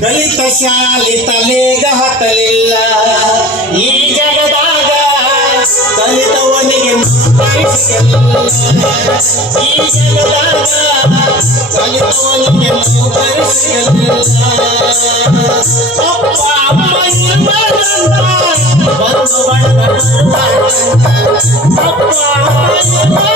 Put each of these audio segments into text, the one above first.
ಕಲಿತ ಶಾಲಿ ತಲೆಗ ಹತ್ತಲಿಲ್ಲ ಈ ಜಗದಾಗ ಕಲಿತವನಿಗೆ ನೌಕರಿಸಿಲ್ಲ ಈ ಜಗದಾಗ ಕಲಿತವನಿಗೆ ನೌಕರಿಸಿಲ್ಲ ಅಪ್ಪ ಅಮ್ಮ ಇಲ್ಲದಂತ ಬಂಧು ಬಳಗ ಅಪ್ಪ ಅಮ್ಮ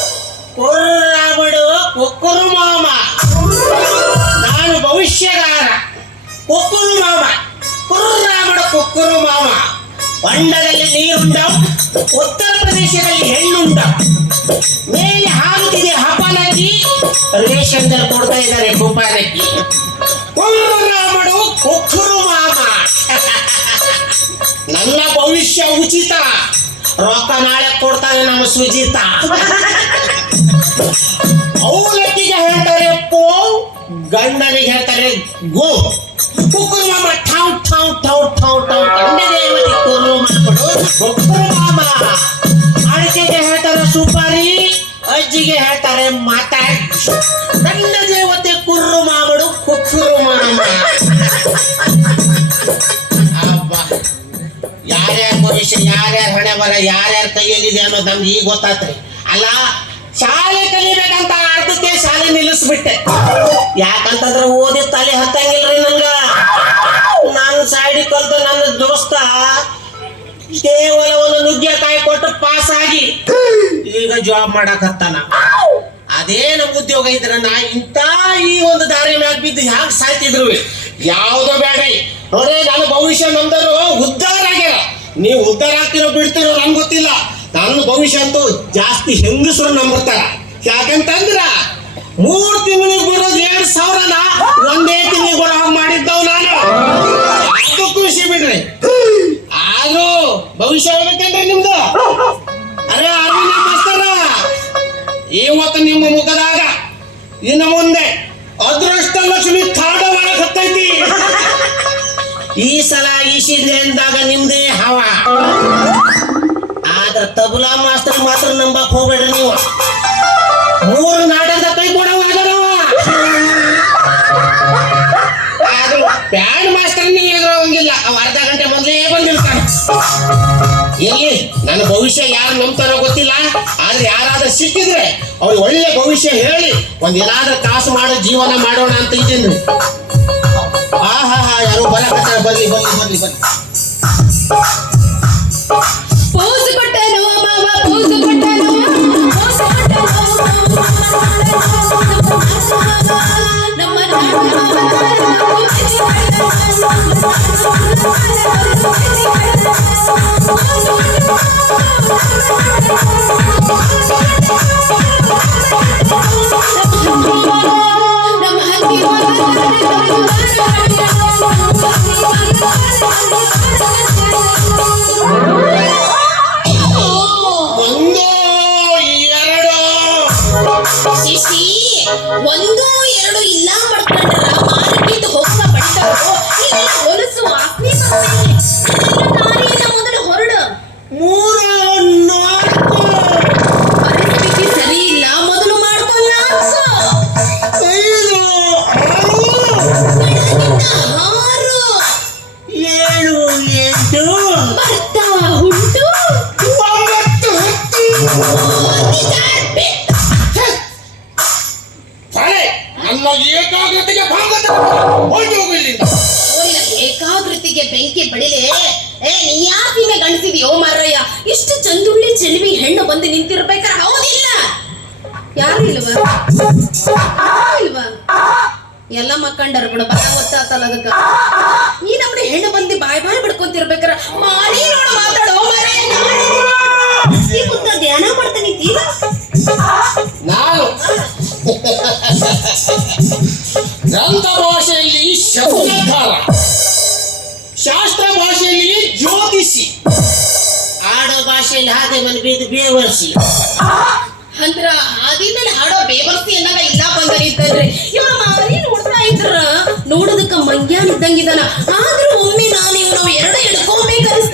ಕುರ್ರಾಬಡು ಕೊಕ್ಕರು ಮಾಮ. ನಾನು ಭವಿಷ್ಯಗಾರ ಕೊಕ್ಕರು ಮಾಮ. ಕುರ್ರಾಬಡು ಕೊಕ್ಕರು ಮಾಮ. ಹೊಂಡದಲ್ಲಿ ನೀರುಂಡ, ಉತ್ತರ ಪ್ರದೇಶದಲ್ಲಿ ಹೆಣ್ಣುಂಡ. ಮೇಲೆ ಹಾರುತ್ತಿದೆ ರೇಷನ್ ದರ ಕೊಡ್ತಾ ಇದ್ದಾರೆ ಕುಪಾಲಕ್ಕಿ ಕೊರ್ರಾಮಡು ಕೊಕ್ಕರು ಮಾಮ. ನನ್ನ ಭವಿಷ್ಯ ಉಚಿತ. ರೊಕ್ಕ ನಾಳೆ ಕೊಡ್ತಾನೆ ನಮ್ಮ ಸುಜಿತ. ಅವಲಕ್ಕಿಗೆ ಹೇಳ್ತಾರೆ ಪೋ ಗಂಡನಿಗೆ ಹೇಳ್ತಾರೆ ಗೋ ಕುಕ್ಕುರು ಮಾಮ ಠಾವ್ ಠಾವ್ ಠಾವ್ ಠಾವ್ ಠಾವ್ ಗಂಡ ದೇವತೆ ಕುರು ಮಾಡ್ಬಿಡು ಕುಕ್ಕುರು ಮಾಮ ಅಡಿಕೆಗೆ ಹೇಳ್ತಾರೆ ಸುಪಾರಿ ಅಜ್ಜಿಗೆ ಹೇಳ್ತಾರೆ ಮಾತಾಡ್ ಗಂಡ ದೇವತೆ ಕುರ್ರು ಮಾಮಡು ಕುಕ್ಕುರು ಮಾಮ ಅಬ್ಬಾ ಯಾರ್ಯಾರ ಭವಿಷ್ಯ ಯಾರ್ಯಾರ ಹಣೆ ಬರ ಯಾರ್ಯಾರ ಕೈಯಲ್ಲಿದೆ ಅನ್ನೋದು ನಮ್ಗೆ ಈಗ ಗೊತ್ತಾತ್ರಿ ಅಲ್ಲ ಶಾಲೆ ಕಲಿಬೇಕಂತ ಅರ್ಧಕ್ಕೆ ಶಾಲೆ ನಿಲ್ಲಿಸ್ಬಿಟ್ಟೆ. ಯಾಕಂತಂದ್ರೆ ಓದಿ ತಲೆ ಹತ್ತಂಗಿಲ್ರಿ ನಂಗ. ನನ್ನ ಸೈಡಿ ಕಲ್ತ ನನ್ನ ದೋಸ್ತ ಕೇವಲ ಒಂದು ನುಗ್ಗೆಕಾಯಿ ಕೊಟ್ಟು ಪಾಸ್ ಆಗಿ ಈಗ ಜಾಬ್ ಮಾಡಕ್ ಹತ್ತಾನ. ಅದೇ ನಮ್ ಉದ್ಯೋಗ ಇದ್ರ ನಾ ಇಂತ ಈ ಒಂದು ದಾರಿ ಮ್ಯಾಗ ಬಿದ್ದು ಹ್ಯಾಂಗ ಸಾಯ್ತಿದ್ರು ಯಾವ್ದೋ ಬೇಡ್ರಿ ನೋಡ್ರಿ ನಾನು ಭವಿಷ್ಯ ನಂದರು ಉದ್ದಾರ ಆಗ್ಯಾರ ನೀವು ಉದ್ದಾರ ಆಗ್ತಿರೋ ಬಿಡ್ತಿರೋ ನಂಗೆ ಗೊತ್ತಿಲ್ಲ. ನನ್ನ ಭವಿಷ್ಯ ಅಂತೂ ಜಾಸ್ತಿ ಹೆಂಗಸರು ನಂಬರ್ತಾರ ಯಾಕಂತಂದ್ರ ಮೂರ್ ತಿಂಗಳಿಗೆ ಬರೋದು ಎರಡ್ ಸಾವಿರನ ಒಂದೇ ತಿಂಗಳಿಗೆ ಬರೋ ಹಾಗೆ ಮಾಡಿದ್ದವ್ ನಾನು. ಅದು ಖುಷಿ ಬಿಡ್ರಿ. ಆದ್ರೂ ಭವಿಷ್ಯ ಹೇಳ್ಬೇಕೇನ್ರಿ ನಿಮ್ದು? ಅರೆ ಅರವಿಂದ ಮಾಸ್ತರ, ಇವತ್ತು ನಿಮ್ಮ ಮುಖದಾಗ ಇನ್ನು ಮುಂದೆ ಅದೃಷ್ಟ ಲಕ್ಷ್ಮಿ ತಾಡ ಹತ್ತೈತಿ. ಈ ಸಲ ಈಶಿದ್ರಿಂದಾಗ ನಿಮ್ದೇ ಹವ. ಆದ್ರ ತಬಲಾ ಮಾಸ್ತರ್ ಮಾತ್ರ ನಂಬಕ್ ಹೋಗ್ಬೇಡ್ರಿ ನೀವು. ಮೂರು ನಾಟಕದ ಕೈ ಕೊಡವಾಗದವ ಆದ್ರೂ ಬ್ಯಾಂಡ್ ಮಾಸ್ತರ್ ನೀ ಎದುರೋಗಂಗಿಲ್ಲ ಅವ ಅರ್ಧ ಗಂಟೆ ಮೊದಲೇ ಬಂದಿರ್ತಾನೆ. ಇಲ್ಲಿ ನನ್ನ ಭವಿಷ್ಯ ಯಾರು ನಂಬ್ತಾರೋ ಗೊತ್ತಿಲ್ಲ. ಆದ್ರೆ ಯಾರಾದ್ರೂ ಸಿಕ್ಕಿದ್ರೆ ಅವ್ರಿಗೆ ಒಳ್ಳೆ ಭವಿಷ್ಯ ಹೇಳಿ ಒಂದ್ ಏನಾದ್ರೂ ಕಾಸು ಮಾಡೋ, ಜೀವನ ಮಾಡೋಣ ಅಂತ ಇದ್ದೀನಿ. ಹಾ ಹಾ ಹಾ ಯಾರು ಬರಕತ್ತಾರ? ಬನ್ನಿ ಬನ್ನಿ ಬನ್ನಿ ಬನ್ನಿ. ಮಾವ ಪೋಸ್ ನನ್ನ ಏಕಾಗ್ರತೆಗೆ ಭಂಗ ಹೋಗಿ ಹೋಗು ಇಲ್ಲಿಂದ. ಏಕಾಗ್ರತೆಗೆ ಬೆಂಕಿ ಬಡಿಲೆ. ಏ, ನೀ ಯಾಕಿನ ಗಣಿಸಿದ್ಯೋ ಮಾರಯ್ಯ? ಇಷ್ಟು ಚಂದುಳ್ಳಿ, ಚೆಲುವಿ ಹೆಣ್ಣು ಬಂದು ನಿಂತಿರ್ಬೇಕಾರೆ ಹೌದಿಲ್ಲ. ಯಾರು ಇಲ್ವಾ? ಇಲ್ವಾ? ಎಲ್ಲ ಮಕ್ಕಂಡರು ಬಿಡು ಬರ ಗೊತ್ತಾತಲ್ಲ ಅದಕ್ಕೆ. ನೀನ್ ಅವ್ರ ಹೆಣ್ಣು ಬಂದು ಬಾಯ್ ಬಾಯ್ ಬಿಡ್ಕೊಂತಿರ್ಬೇಕಾರ ಮಾರಿ ಭಾಷೆಯಲ್ಲಿ ಹಾಗೆ ಬೇವರ್ಸಿ. ಅಂದ್ರ ಹಾದಿ ಹಾಡೋ ಬೇವರ್ಸಿ ಅನ್ನಂಗ ಇಲ್ಲ ಬಂದರಿದ್ದಾರೆ ಇವ ಮಾರಿ ನೋಡ್ತಾ ಇದ್ರ? ನೋಡೋದಕ್ಕ ಮಂಗ್ಯಾನ್ ಇದ್ದಂಗಿದಾನ. ಆದ್ರೂ ಒಮ್ಮೆ ನಾನು ಇವ್ನ ಎರಡು ಹಿಡ್ಕೊಂಬೇಕು ಏನ್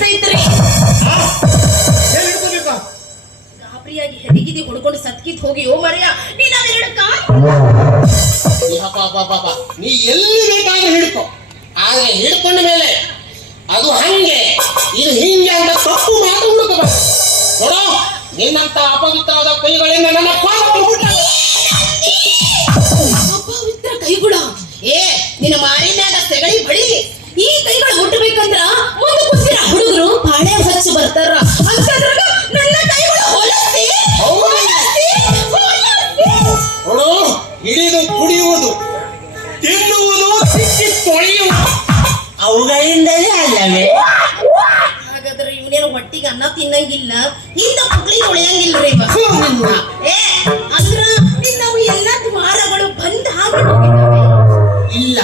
ಹಿಡ್ಕೋಬೇಕು ಗಾಬರಿಯಾಗಿ ಹೆದಿಗಿದಿ ಹುಡ್ಕೊಂಡು ಸತ್ಕಿತ್ ಹೋಗಿ ಓ ಮರ್ಯ ನೀನ್ ಅವೆರಡು ಹಿಡ್ಕ. ನೀ ಎಲ್ಲಿ ಬೇಕಾದ್ರೂ ಹಿಡ್ಕೊ. ಆದ್ರೆ ಹಿಡ್ಕೊಂಡ ಮೇಲೆ ಅದು ಹಂಗೆ. ಇದು ಹಿಂಗೆ ಅಂತ ನಿನ್ನಂತ ಅಪವಿತ್ರವಾದ ಕೈಗಳಿಂದ ನನ್ನ. ಅಪವಿತ್ರ ಕೈಗುಳ ಏ ನಿನ್ನ ಮಾರಿ ಮ್ಯಾಗ ಸೆಗಳಿ ಬಳಿ. ಈ ಕೈಗಳು ಹುಟ್ಟಬೇಕಂದ್ರ ಮುಂದೆ ಕುಸಿರ ಹುಡುಗರು ಪಾಳೆ ಹಚ್ಚಿ ಬರ್ತಾರ. ಅಂತಂದ್ರಾಗ ನನ್ನ ಕೈಗಳು ಹೊಲಸಿ. ನೋಡು ಹಿಡಿದು ಕುಡಿಯುವುದು ತಿನ್ನುವುದು ಸಿಕ್ಕಿ ತೊಳೆಯುವುದು. ಅವುಗಳಿಂದಲೇ ಅಲ್ಲವೇ? ಹೊಟ್ಟಿಗೆ ಅನ್ನ ತಿನ್ನಂಗಿಲ್ಲ ಇಂದ ಮಕ್ಳಿಗೆ ಉಳಿಯಂಗಿಲ್ಲ ರೀ ಹ್ಞೂ ನಿನ್ನ. ಏ ಅಂದ್ರ ನಾವು ಎಲ್ಲ ದ್ವಾರಗಳು ಬಂದ್ ಹಾಕಿ ಇಲ್ಲ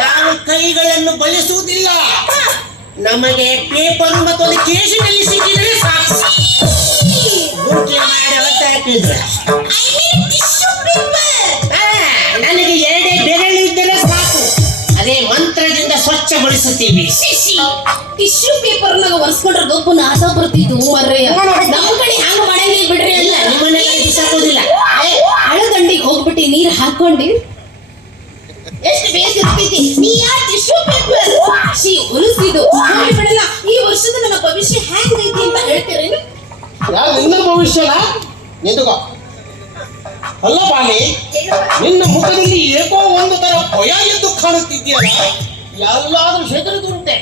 ನಾವು ಕೈಗಳನ್ನು ಬಳಸುವುದಿಲ್ಲ. ನಮಗೆ ಪೇಪರ್ ಮತ್ತು ಒಂದು ಕೇಸಿನಲ್ಲಿ ಸಿಕ್ಕಿದ್ರೆ ಸಾಕು. ಮಾಡಿ ಹಾಕಿದ್ರೆ. ನನಗೆ ಎರಡೇ ಬೆರಳು ಇದ್ದರೆ ಸಾಕು. ಅದೇ ಮಂತ್ರದಿಂದ ಸ್ವಚ್ಛಗೊಳಿಸುತ್ತೀವಿ. ಟಿಶ್ಯೂ ಪೇಪರ್ ನಾಗ ಒರೆಸ್ಕೊಂಡ್ರೆ ಗೊಬ್ಬ ನಾಶ ಬರ್ತಿದ್ದು ಮರ್ರೆಯ ನಮ್ಮ ಕಡೆ ಹ್ಯಾಂಗ ಮಾಡಂಗಿಲ್ಲ ಬಿಡ್ರಿ ಇಲ್ಲ ಅಲ್ಲ. ನಿಮ್ಮನೆಲ್ಲ ಬಿಸಾಕೋದಿಲ್ಲ ಹಳದಂಡಿಗೆ ಹೋಗ್ಬಿಟ್ಟು ನೀರ್ ಹಾಕೊಂಡಿ ಎಷ್ಟು ಬೇಸಿರ್ತೈತಿ ನೀ ಯಾ ಟಿಶ್ಯೂ ಪೇಪರ್ ಶಿ ಹೋಗ್ಲಿ ಬಿಡಲ್ಲ ಈ ವರ್ಷದ ನಮ್ಮ ಭವಿಷ್ಯ ಹ್ಯಾಂಗ್ ಐತಿ ಅಂತ ಹೇಳ್ತೀರೇನು? ನಿನ್ನ ಭವಿಷ್ಯನ? ನಿಂತುಕೋ. ಅಲ್ಲ ಬಾಲಿ ನಿನ್ನ ಮುಖದಲ್ಲಿ ಏಕೋ ಒಂದು ತರ ಭಯ ಎದ್ದು ಕಾಣುತ್ತಿದೆಯಲ್ಲ? ಎಲ್ಲಾದ್ರೂ ಮೊನ್ನೆ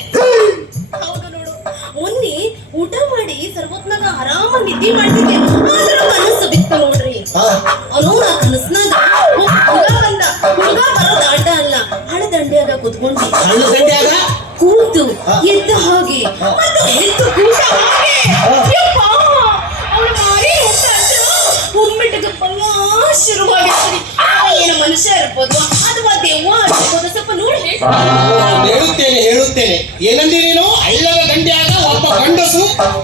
ಊಟ ಮಾಡಿ ಸರ್ವತ್ನಾಗ ಆರಾಮ ನಿದ್ದೆ ಮಾಡ್ತಿದ್ದೆ. ಆದ್ರ ಕನಸು ಬಿತ್ತ ನೋಡ್ರಿ. ಅವನು ಆ ಕನಸ್ನಾಗ ಹುಡುಗ ಬಂದ. ಹುಡುಗ ಬರೋದು ಆಟ ಅಲ್ಲ. ಹಳದಂಡ್ಯಾಗ ಕುತ್ಕೊಂಡು ಕೂತು ಎದ್ದ ಹಾಗೆ. ಮತ್ತು ಎದ್ದು ಕೂತ ಹಾಗೆ. ಮನುಷ್ಯ ಇರ್ಬೋದು. ಅಥವಾ ದೆವ್ವ ಇರ್ಬೋದು ಸ್ವಲ್ಪ ನೋಡಿ ಹೇಳುತ್ತೇನೆ ಹೇಳುತ್ತೇನೆ. ಏನಂದಿ ನೀನು? ಹಳ್ಳದ ಆಗ ಒಬ್ಬ ಗಂಡಸು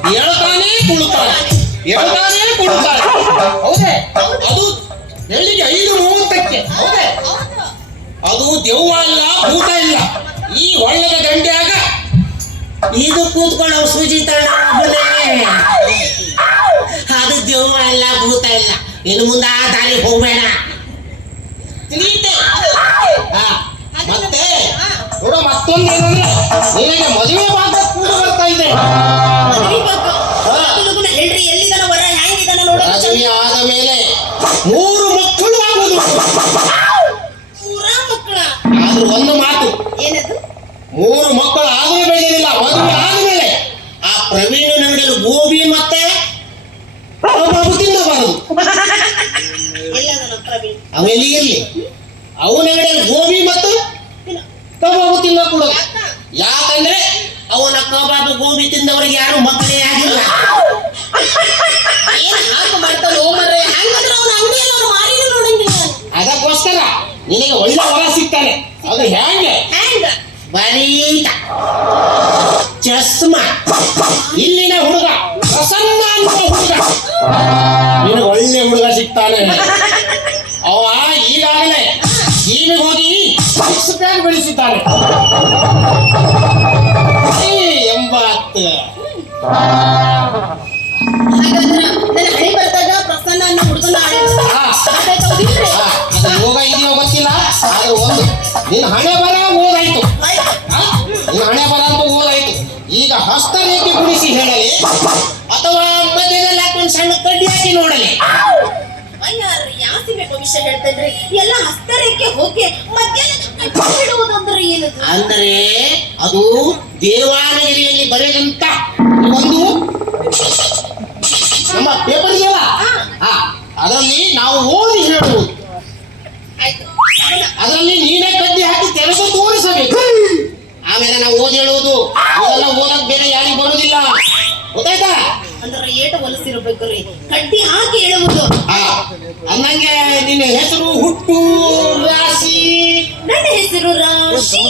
ಹೇಳ್ತಾನೆ ಕುಳುತ್ತಾನೆ ಹೇಳ್ತಾನೆ ಕುಳುತ್ತಾನೆ ಹೌದೇ? ಅದು ಬೆಳಿಗ್ಗೆ ಐದು ಮೂವತ್ತಕ್ಕೆ. ಹೌದೇ? ಅದು ದೆವ್ವ ಇಲ್ಲ ಭೂತ ಇಲ್ಲ ಈ ಒಳ್ಳೆಯ ಗಂಡ್ಯಾಗ ಇದು ಕೂತ್ಕೊಳ್ಳೋ ಸೂಜಿ ತಗೊಂಡ ಅದು ದೆವ್ವ ಇಲ್ಲ ಭೂತ ಇಲ್ಲ ಇನ್ನು ಮುಂದೆ ಆ ದಾರಿ ಹೋಗ್ಬೇಡ. ಮತ್ತೆ? ನೋಡು ಮತ್ತೊಂದು ಏನಂದ್ರೆ ನಿನಗೆ ಮದುವೆ ಭಾಗ ಕೂಡ ಬರ್ತಾ ಇದೆ ಮದ್ವಿ ಆದ ಮೇಲೆ ಮೂರು ಮಕ್ಕಳು ಆಗುವುದು. ಮೂರ ಮಕ್ಕಳ? ಆದ್ರೂ ಒಂದು ಮಾತು ಏನದು ಮೂರು ಮಕ್ಕಳು ಆದ್ರೂ ಬೆಳೆದಿಲ್ಲ ಮದುವೆ ಆದ್ಮೇಲೆ ಆ ಪ್ರವೀಣ ಅಂಗಡಿಯಲ್ಲಿ ಗೋಬಿ ಮತ್ತೆ ಕಬಾಬು ತಿನ್ನಬಾರದು ಎಲ್ಲದನ ಪ್ರವೀಣ್ ಅವೆಲ್ಲಿ ಇರ್ಲಿ ಅವನ ಅಂಗಡಿಯಲ್ಲಿ ಗೋಬಿ ಮತ್ತು ಕಬಾಬು ತಿನ್ನ ಕೂಡ. ಯಾಕಂದ್ರೆ ಅವನ ಕಬಾಬು ಗೋಬಿ ತಿಂದವರಿಗೆ ಯಾರು ಮಕ್ಕಳೇ ಆಗಿಲ್ಲ. ಅದಕ್ಕೋಸ್ಕರ ನಿನಗೆ ಒಳ್ಳೆ ಹೊರ ಸಿಗ್ತಾನೆ. ಅದು ಹೆಂಗೆ ಹ್ಯಾಂಗ? ಬರೀ ಚಸ್ಮಾ. ಇಲ್ಲಿನ ಹುಡುಗ ಪ್ರಸನ್ನ ಅಂತ ಹುಡುಗ. ನಿನಗೆ ಒಳ್ಳೆ ಹುಡುಗ ಸಿಗ್ತಾನೆ. ಜೀವಿಗೆ ಹೋಗಿ ಸಿಕ್ಸ್ ಬೆಳೆಸಿದ್ದಾರೆ ಎಂಬತ್ತು ಹಣೆ ಬರ್ತಾಗ ಪ್ರಸನ್ನ ಅನ್ನೋ ಹುಡುಗನ ಇದೆಯೋ ಗೊತ್ತಿಲ್ಲ ಆದ್ರೆ ಒಂದು ನಿನ್ನ ಹಣೆ ಬರ ಅಯ್ಯಾರ್ರಿ ಬೇಕು ವಿಷಯ ಹೇಳ್ತೇನ್ರಿ ಎಲ್ಲ ಹಸ್ತರೇಖೆ ಹೋಗಿ ಬಿಡುವುದಂದ್ರೆ ಏನದು ಅಂದರೆ ಅದು ದೇವಾಲಯದಲ್ಲಿ ಬರೆದಂತ ಒಂದು ನಮ್ಮ ಪೇಪರ್ ಇದೆಯಲ್ಲ? ಅದರಲ್ಲಿ ನಾವು ಓದಿ ಹೇಳುವುದು ಆಯ್ತು. ಅದರಲ್ಲಿ ನೀನೇ ಕಡ್ಡಿ ಹಾಕಿ ತೆರೆದು ತೋರಿಸಬೇಕು. ಆಮೇಲೆ ನಾವು ಓದಿ ಹೇಳುವುದು. ಅದೆಲ್ಲ ಓದಕ್ ಬೇರೆ ಯಾರಿಗೂ ಬರುವುದಿಲ್ಲ. ಗೊತ್ತಾಯ್ತಾ? ಅಂದ್ರೆ ಏಟ ಹೊಲಸಿರ್ಬೇಕ್ರಿ ಕಡ್ಡಿ ಹಾಕಿ ಹೇಳುವುದು. ಆ, ನಿನ್ನ ಹೆಸರು ಹುಟ್ಟು ರಾಶಿ. ನನ್ನ ಹೆಸರು ರಾಶಿ.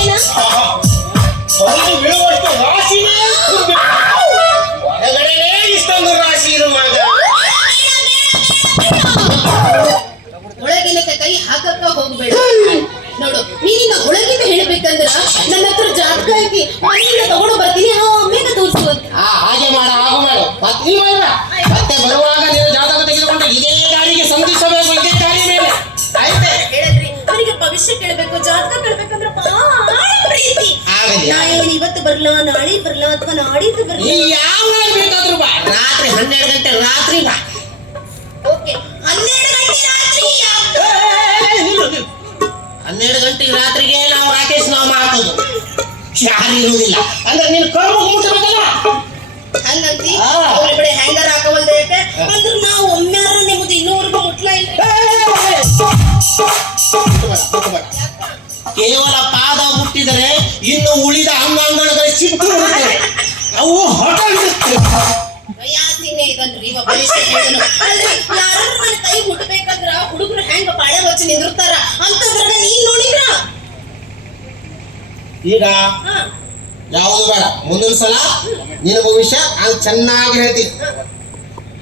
ಏನ? ಹೊರಗೆ ಬೀಳುವಷ್ಟು ರಾಶಿನೇ ಹೊರಗಡೆನೇ ಇಷ್ಟೊಂದು ರಾಶಿ ಇರು ಮಗ ಒಳಗಿನ ಕೈ ಹಾಕಕ್ಕ ಹೋಗ್ಬೇಡ. ನೋಡು ನೀನಿನ್ನ ಒಳಗಿಂದ ಹೇಳ್ಬೇಕಂದ್ರ ನನ್ನ ಹತ್ರ ಜಾತಕ ಐತಿ. ಮನೆಯಿಂದ ತಗೊಂಡು ಮಾಡು ಮತ್ತೆ ಮತ್ತೆ ಬರುವಾಗ ನೀವು ಜಾತಕ ತೆಗೆದುಕೊಂಡು ಇದೇ ದಾರಿಗೆ ಸಂಧಿಸಬೇಕು ಇದೇ ದಾರಿ ಮೇಲೆ. ಆಯ್ತೆ? ಹೇಳಿದ್ರಿ ಅವನಿಗೆ ಭವಿಷ್ಯ ಕೇಳಬೇಕು ಜಾತಕ ಕೇಳ್ಬೇಕಂದ್ರ ಪ್ರೀತಿ. ಆಗಲಿ. ನಾ ಏನ್ ಇವತ್ತು ಬರ್ಲಾ ನಾಳೆ ಬರ್ಲ ಅಥವಾ ನಾಡಿದ್ದು ನೀ ಬರ್ಲಾ ಯಾವಾಗ ಬೇಕಾದ್ರೂ ಬಾ. ರಾತ್ರಿ ಹನ್ನೆರಡು ಗಂಟೆ ರಾತ್ರಿ ಬಾ. ಓಕೆ ಹನ್ನೆರಡು ಗಂಟೆ ರಾತ್ರಿ ಹನ್ನೆರಡು ಗಂಟೆ ರಾತ್ರಿಗೆ ನಾವು ರಾಕೇಶ್ ನಾವು ಮಾಡೋದು ಯಾರು ಇರುವುದಿಲ್ಲ. ಅಂದ್ರೆ ನೀನು ಕರ್ಮ ಮುಟ್ಟಬೇಕಲ್ಲ ಹಂಗಂತಿ. ಅವ್ರ ಕಡೆ ಹ್ಯಾಂಗರ್ ಹಾಕವಲ್ದೆ ಅಂದ್ರೆ ನಾವು ಒಮ್ಮ್ಯಾರ ಇನ್ನೂವರೆಗೂ ಮುಟ್ಲ ಇಲ್ಲ. ಕೇವಲ ಪಾದ ಮುಟ್ಟಿದರೆ ಇನ್ನು ಉಳಿದ ಅಂಗಾಂಗಗಳು ಸಿಕ್ಕು ಅವು ಹೊಟ ಇರುತ್ತೆ ವಯಾಸಿನೇ ಇದನ್ರಿ ಇವ ಭವಿಷ್ಯ ಹೇಳಿದನು ಅಲ್ರಿ ಕೈ ಮುಟ್ಬೇಕಂದ್ರ ಹುಡುಗರು ಹೆಂಗ ಹಚ್ಚಿ ನಿಂದಿರ್ತಾರ? ಅಂತಂದ್ರ ನೀನ್ ನೋಡಿದ್ರ? ಈಗ ಹಾ. ಯಾವುದು ಬೇಡ. ಮುಂದಿನ ಸಲ ನಿನ್ನ ಭವಿಷ್ಯ ಅಲ್ಲಿ ಚೆನ್ನಾಗಿ ಹೇಳ್ತೀನಿ.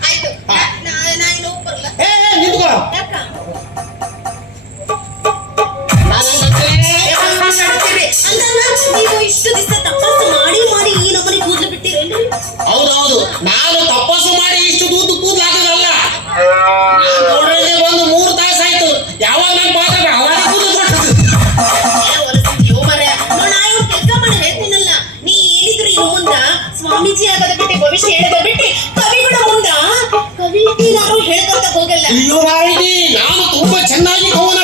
ಆಯ್ತು. ನಾನು ನಾ ಇನ್ನು ಬರಲ್ಲ. ಏ ಏ, ನಿಂತ್ಕೋ. ನಾನು ಹೇಳ್ಕೊಂತ ಹೋಗಲ್ಲ. ಮಾಹಿತಿ ನಾನು ತುಂಬಾ ಚೆನ್ನಾಗಿ ಕವನ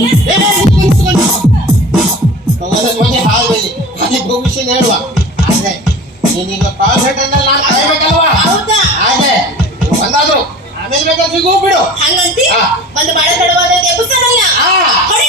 ಹೇಳ್ತೀನಿ ಕವನದ ಮನೆ ಹಾಲ್ಬಲ್ಲಿ ಅದೇ ಭವಿಷ್ಯ ಹೇಳುವ ಆದ್ರೆ ನೀನೀಗ ಕಾನ್ಸರ್ಟ್ ಅನ್ನ ನಾನು ಕಾಯ್ಬೇಕಲ್ವಾ ಹೌದಾ ಹಾಗೆ ಒಂದಾದ್ರು ಆಮೇಲೆ ಬೇಕಾದ್ರೆ ಸಿಗು ಬಿಡು ಹಂಗಂತಿ ಹಾ. ಒಂದು ಬಾಳೆ ತಡವಾದ ಎಬ್ಬಸನಲ್ಲ ಆ ಹೊಡೆಯಲ್ಲ ಅಂತ